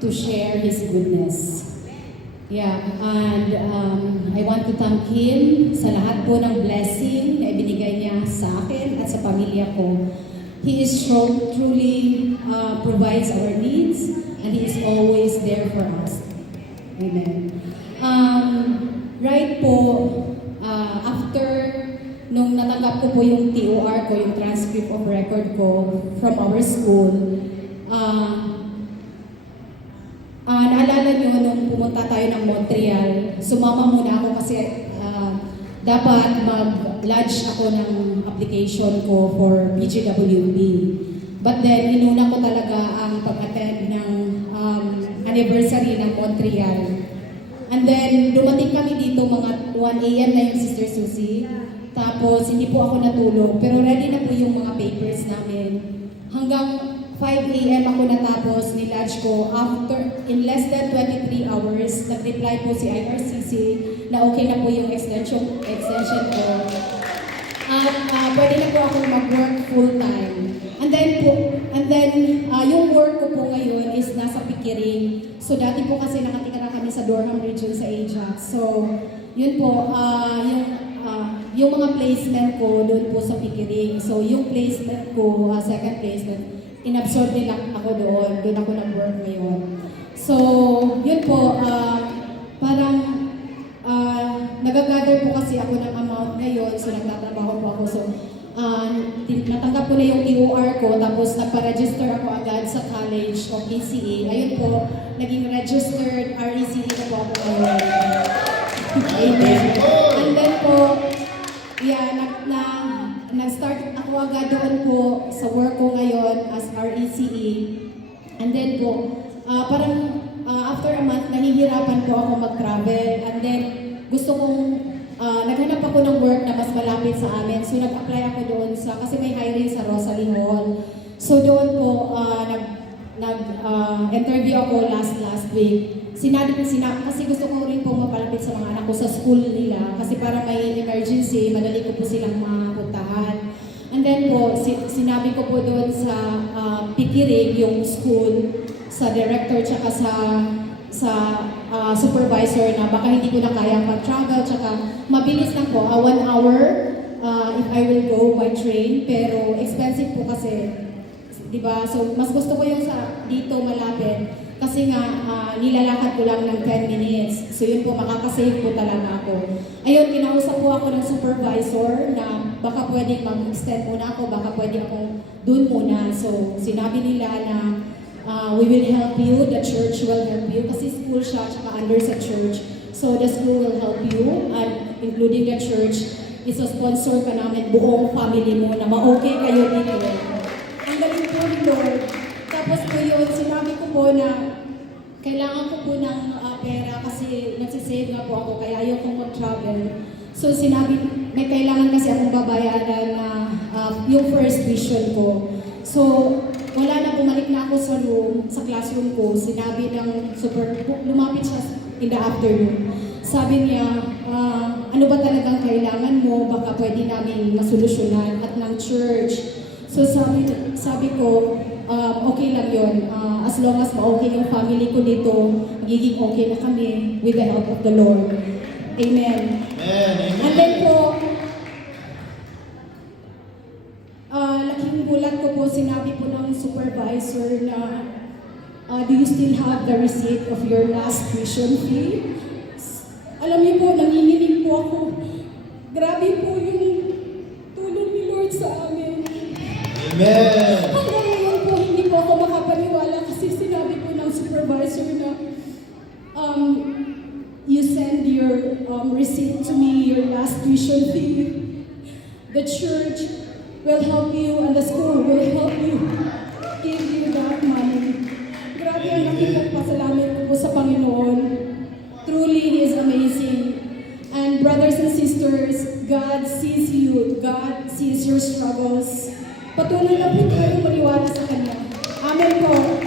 to share His goodness. Yeah, and I want to thank Him sa lahat po ng blessing na ibinigay niya sa akin at sa pamilya ko. He is truly provides our needs and He is always there for us. Amen. Right po, after nung natanggap ko po yung TOR ko, yung transcript of record ko from our school, naalala nyo nung pumunta tayo ng Montreal, sumama muna ako kasi dapat mag-lodge ako ng application ko for PGWB. But then, inuna ko talaga ang pag-attend ng anniversary ng Montreal. And then, dumating kami dito mga 1 a.m. na yung Sister Susie. Tapos, hindi po ako natulog. Pero ready na po yung mga papers namin. Hanggang 5 a.m. ako natapos, nilodge ko. In less than 23 hours, nag-reply po si IRCC na okay na po yung extension ko. At pwede na po ako mag-work full-time. And then yung work ko po ngayon is nasa Pickering. So dati po kasi nakatira kami sa Durham region sa Ajax. So yun po, yung mga placement ko doon po sa Pickering. So yung placement ko, second placement, inabsorb nila ako doon ako nag-work ngayon. So yun po, parang nagagather po kasi ako ng amount ngayon, so nagtatrabaho po ako. So, natanggap ko na yung TOR ko, tapos nagpa-register ako agad sa College of ECE. Ayun po, naging registered RECE na po ako ngayon. Amen. And then po, nag-start ako agad doon po sa work ko ngayon as RECE. And then po, parang after a month, nahihirapan po ako mag-travel. And then, gusto kong, naghanap ako ng work na mas malapit sa amin. So, nag-apply ako doon kasi may hiring sa Rosalie Hall. So, doon po, nag-interview ako last week. Kasi gusto ko rin po mapalapit sa mga anak ko sa school nila. Kasi para may emergency, madali ko po silang mapuntahan. And then po, sinabi ko po doon sa Pickering, yung school, sa director, tsaka sa supervisor na baka hindi ko na kaya mag-travel, tsaka mabilis lang po, 1 hour if I will go by train, pero expensive po kasi, di ba? So, mas gusto ko yung dito malapit, kasi nga, nilalakad ko lang ng 10 minutes. So, yun po, makakasave po talaga ako. Ayun, kinausap po ako ng supervisor na baka pwede mag-extend muna ako, baka pwede akong dun muna. So, sinabi nila na we will help you, the church will help you, kasi school siya, tsaka under sa church. So, the school will help you, and including the church, isa-sponsor ka namin buong family mo na ma-okay kayo dito. Ang galing po ni Lord. Tapos po yun, sinabi ko po na kailangan ko po ng pera kasi nagsisave nga po ako, kaya ayaw kong mag-travel. So, sinabi, may kailangan kasi akong babayaran na yung first tuition ko. So, wala na, bumalik na ako sa classroom ko. Sinabi ng lumapit siya in the afternoon. Sabi niya, ano ba talagang kailangan mo? Baka pwede namin masolusyonan at ng church. So sabi ko, okay lang yun. As long as ma-okay yung family ko dito, magiging okay na kami with the help of the Lord. Amen. Amen. And then po, laking gulat ko po, sinabi po ng supervisor na, do you still have the receipt of your last tuition fee? Alam niyo po, nanginginig po ako. Grabe po yung tulong ni Lord sa amin. Amen. Hanggang ngayon po, hindi po ako makapaniwala kasi sinabi po ng supervisor na, you send your receipt to me, your last tuition fee. The church will help you and the school will help you give you that money. Grabe ang nakipagpasalamat ko po sa Panginoon. Truly, He is amazing. And brothers and sisters, God sees you. God sees your struggles. Patuloy na po tayo maniwala sa Kanya. Amen po.